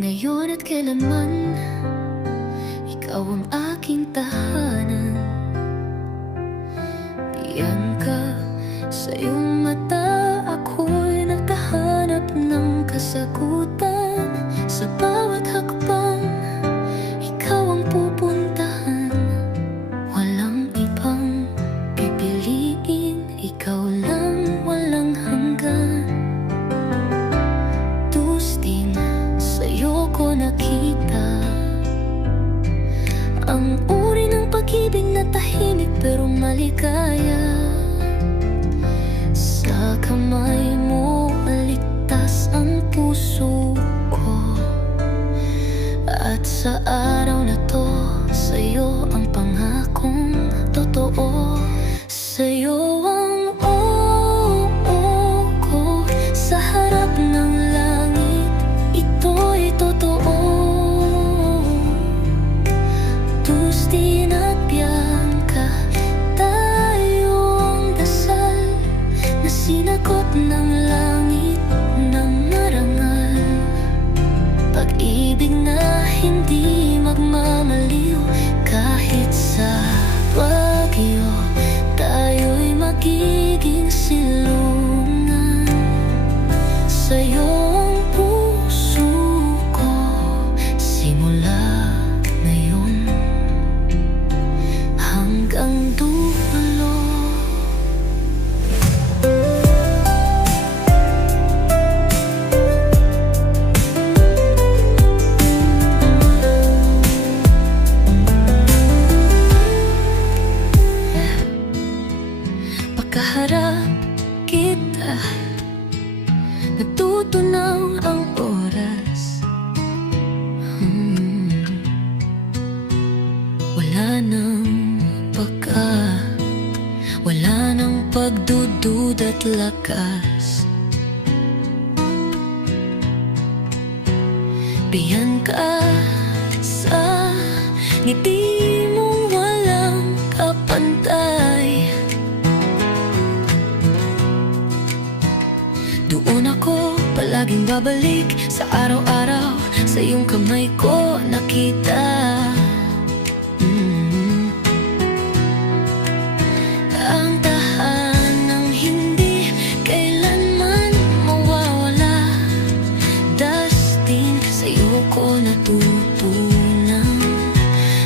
Ngayon at kailanman, ikaw ang aking tahanan. Diyan ka, sa iyong mata ako'y naghahanap ng kasagutan. Sa bawat hakbang, ikaw ang pupuntahan. Walang ibang pipiliin, ikaw lang walang hanggan. Tustin, sa'yo ko nakita ang uri ng pag-ibig na tahimik pero maligaya. Sa kamay mo ligtas ang puso ko, at sa araw na to, sa'yo ang pangakong totoo. Sa'yo ang oo ko, sa harap ng langit, ito'y totoo. Tustin at Bianca, tayo ang dasal na sinagot ng langit ng marangal. Pag-ibig na hindi magmamaliw, kahit sa bagyo tayo'y magiging silungan. Sa'yo ang puso ko, simula ngayon hanggang dulo. Pagkaharap kita, natutunaw ang oras. Wala nang wala nang pagdududa't lakas. Biyan ka sa ngiti mong walang kapantay. Doon ako palaging babalik, sa araw-araw sa iyong kamay ko nakita. Ang tahanang hindi kailanman mawawala. Dustin, sa iyo ko natutunan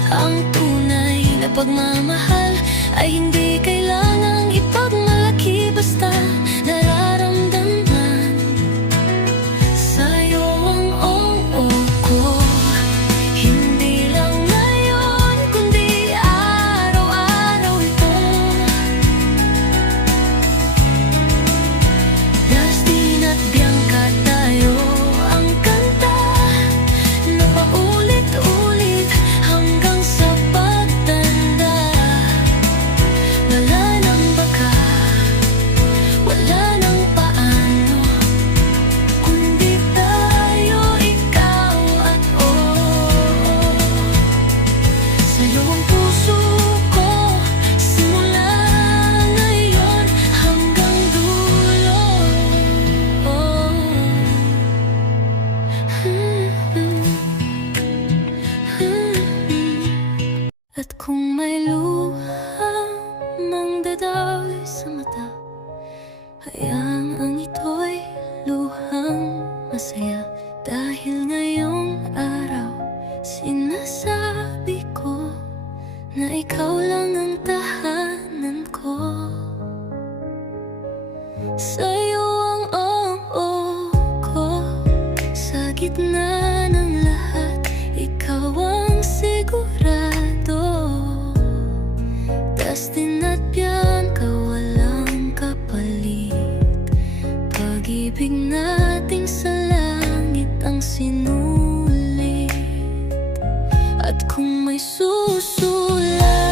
ang tunay na pagmamahal ay hindi kailangang ipagmalaki, basta nararamdaman. Sa'yo ang oo ko, hindi lang ngayon kundi araw-araw ito. Dustin at Bianca, tayo ang kanta na paulit-ulit hanggang sa pagtanda. Wala nang baka, wala nang paano, kundi tayo, ikaw at sa'yo ang puso ko, simula ngayon hanggang dulo. At kung may luha mang dadaoy sa mata, hayaan ang ito'y luhang masaya. Dahil ngayong araw, sinasabi ko na ikaw lang ang tahanan ko. Sa'yo ang oo ko, sa gitna ng lahat, ikaw ang sigurado. Dustin at Bianca, walang kapalit. Pag-ibig nating sa langit ang sinulit. At kung may susulat